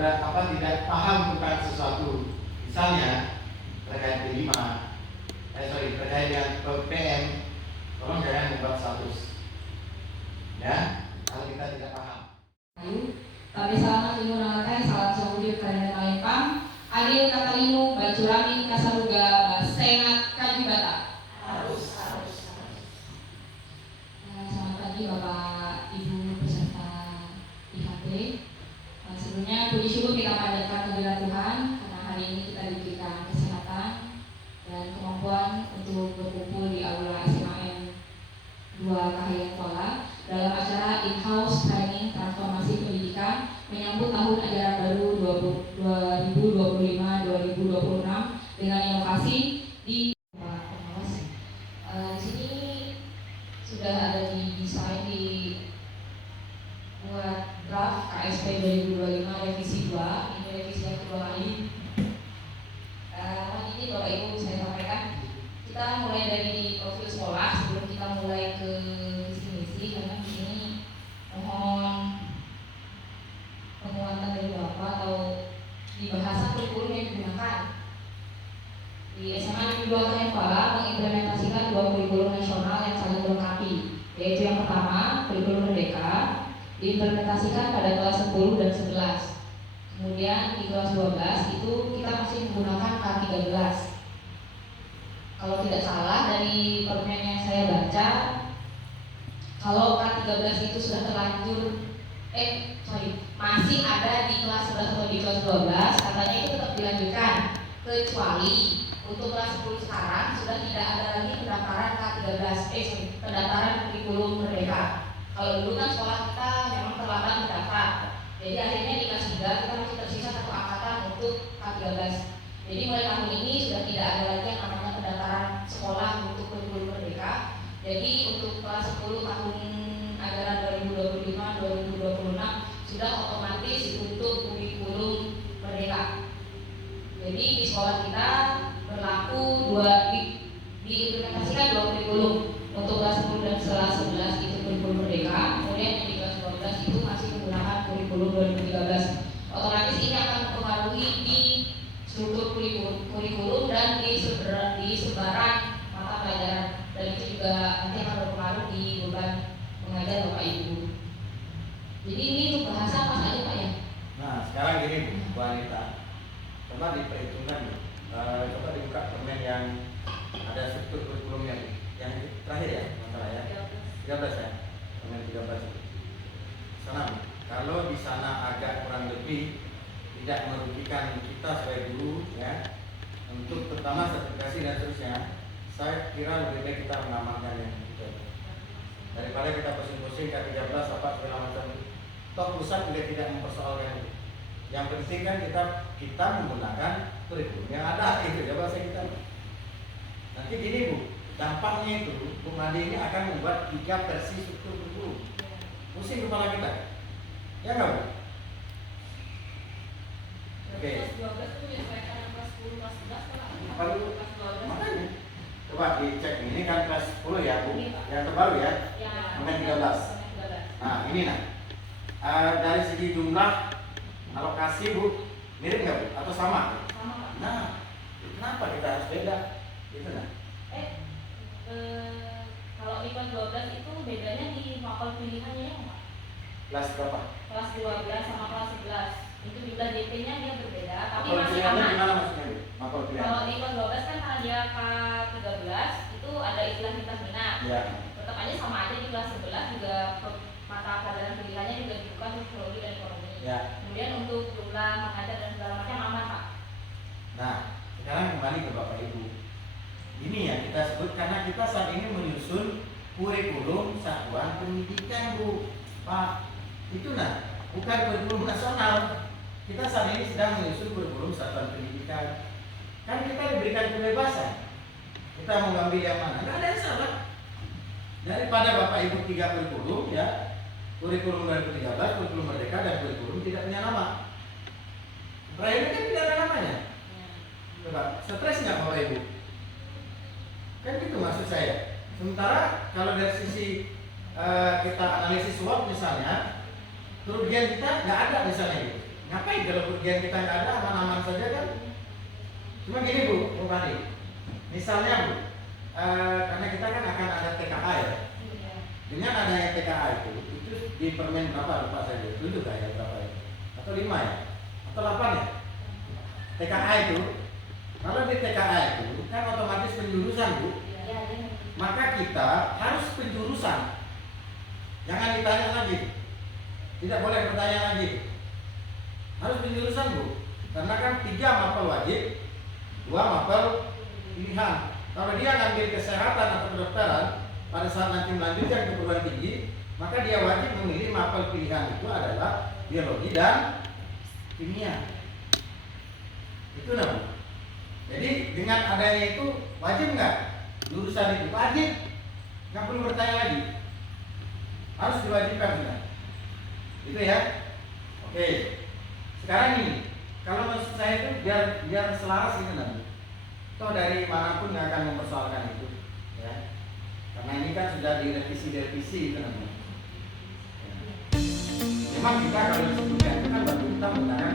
tidak paham tentang sesuatu, misalnya terkait P5, terkait dengan PM, tolong jangan membuat status, ya, kalau kita tidak paham. Tapi salaman dimulakan salam sahudi karena Palembang, Adil Katalinu, Bacurami, Kasaruga, Basengat, Kajibata. Harus. Selamat pagi Bapak Ibu peserta IHB. Sebelumnya puji syukur kita panjatkan kehadirat Tuhan karena hari ini kita diberikan kesehatan dan kemampuan untuk berkumpul di aula SMAN 2 Kahayan Kuala dalam acara in-house training transformasi pendidikan menyambut tahun ajaran baru 2025-2026 dengan inovasi di pengawas. Di sini sudah ada di desain di buat draft KSP 2025 revisi 2, ini revisi yang kedua kali. Ini Bapak Ibu saya sampaikan, kita mulai dari profil sekolah sebelum kita mulai ke misi karena di sini mohon penguatan dari Bapak atau di bahasa kurikulum yang digunakan. Di SMA Negeri 2 Kahayan Kuala mengimplementasikan 2 kurikulum nasional yang saling melengkapi, yaitu yang pertama kurikulum Merdeka diimplementasikan pada kelas 10 dan 11. Kemudian di kelas 12 itu kita masih menggunakan K13. Kalau tidak salah dari permen yang saya baca, kalau K13 itu sudah terlanjur masih ada di kelas 11 atau di kelas 12, katanya itu tetap dilanjutkan, kecuali untuk kelas 10 sekarang sudah tidak ada lagi pendaftaran K13, pendaftaran kurikulum Merdeka. Kalau dulu kan sekolah kita memang terlambat mendaftar, jadi akhirnya di kelas 3 kita masih tersisa 1 angkatan untuk K13. Jadi mulai tahun ini sudah tidak ada lagi yang namanya pendaftaran sekolah untuk kurikulum Merdeka. Jadi untuk kelas 10 tahun ajaran 2025-2026 sudah otomatis untuk kurikulum Merdeka. Jadi di sekolah kita berlaku diimplementasikan 2 kurikulum. Untuk kelas 10 dan kelas 11 itu kurikulum Merdeka, kemudian di kelas 12 itu masih menggunakan kurikulum 2013. Otomatis ini akan mempengaruhi di struktur kurikulum dan di sebaran mata pelajaran, dan itu juga nanti akan berpengaruh di beban mengajar Bapak Ibu. Jadi ini untuk bahasa apa saja Pak ya? Nah sekarang gini Bu Anita, coba diperhitungkan, coba dibuka permen yang ada struktur kurikulumnya yang terakhir ya, masalah ya 13 ya, permen 13 sana. Kalau di sana agak kurang lebih tidak merugikan kita sebagai guru ya, untuk pertama sertifikasi dan seterusnya, saya kira lebih baik kita mengamankan yang itu daripada kita pusing-pusing K13 apa segala macam. Toh pusat juga tidak mempersoalkan. Yang penting kan kita menggunakan kurikulum yang ada, itu ya bahasa kita. Nanti gini Bu, dampaknya itu Bu Madi ini akan membuat 3 versi struktur kurikulum. Pusing kepala kita, ya nggak Bu? Oke. Kelas 12 itu menyesuaikan kelas 10, kelas 11 kan? Makanya coba dicek, ini kan kelas 10 ya Bu, yang terbaru ya, permen 13. Nah ini dari segi jumlah alokasi Bu, mirip nggak Bu? Atau sama? Sama. Nah, kenapa kita harus beda? Gitu nah. Kalau di kelas 12 itu bedanya di mapel pilihannya ya Pak? Kelas berapa? Kelas 12 sama kelas 11 itu jumlah DP-nya dia berbeda, tapi Mapel masih pilihannya aman. gimana maksudnya Bu? Mapel pilihan? Kalau di kelas 12 kan karena dia K13 itu ada istilah lintas minat. Ya. Tetap aja sama aja di kelas 11 juga mata pelajaran pilihannya juga dibuka sosiologi dan ekonomi. Ya. Kemudian untuk jumlah mengajar dan segala macam aman Pak. Nah, sekarang kembali ke Bapak Ibu. Ini yang kita sebut karena kita saat ini menyusun kurikulum satuan pendidikan Bu, Pak. Itu bukan kurikulum nasional. Kita saat ini sedang menyusun kurikulum satuan pendidikan. Kan kita diberikan kebebasan. Kita mau ngambil yang mana? Nggak ada yang salah. Daripada Bapak Ibu 3 kurikulum ya, kurikulum 2013, kurikulum Merdeka, dan kurikulum tidak punya nama. Terakhir kan tidak ada namanya. Coba, stres nggak Bapak Ibu? Kan gitu maksud saya. Sementara kalau dari sisi kita analisis SWOT misalnya, kerugian kita nggak ada misalnya gitu. Ngapain kalau ujian kita nggak ada, aman-aman saja kan? Cuma gini Bu Fani, misalnya Bu, karena kita kan akan ada TKA ya. Dengan adanya TKA itu di permen berapa lupa saya, 7 kayak berapa ya? Atau 5 ya? Atau 8 ya? TKA itu, kalau di TKA itu kan otomatis penjurusan Bu. Maka kita harus penjurusan. Jangan ditanya lagi. Tidak boleh bertanya lagi. Harus penjurusan Bu. Karena kan 3 mapel wajib, 2 mapel pilihan. Kalau dia ngambil kesehatan atau kedokteran, pada saat nanti melanjutkan ke perguruan tinggi, maka dia wajib memilih mapel pilihan itu adalah biologi dan kimia. Itu namanya. Jadi dengan adanya itu wajib nggak? Jurusan itu wajib, nggak perlu bertanya lagi. Harus diwajibkan sudah. Itu ya. Oke. Sekarang ini, kalau maksud saya itu biar selaras itu nanti. Toh dari manapun nggak akan mempersoalkan itu, ya. Karena ini kan sudah direvisi itu nanti. Ya. Memang kita kalau disebutkan itu kan baru kita menggunakan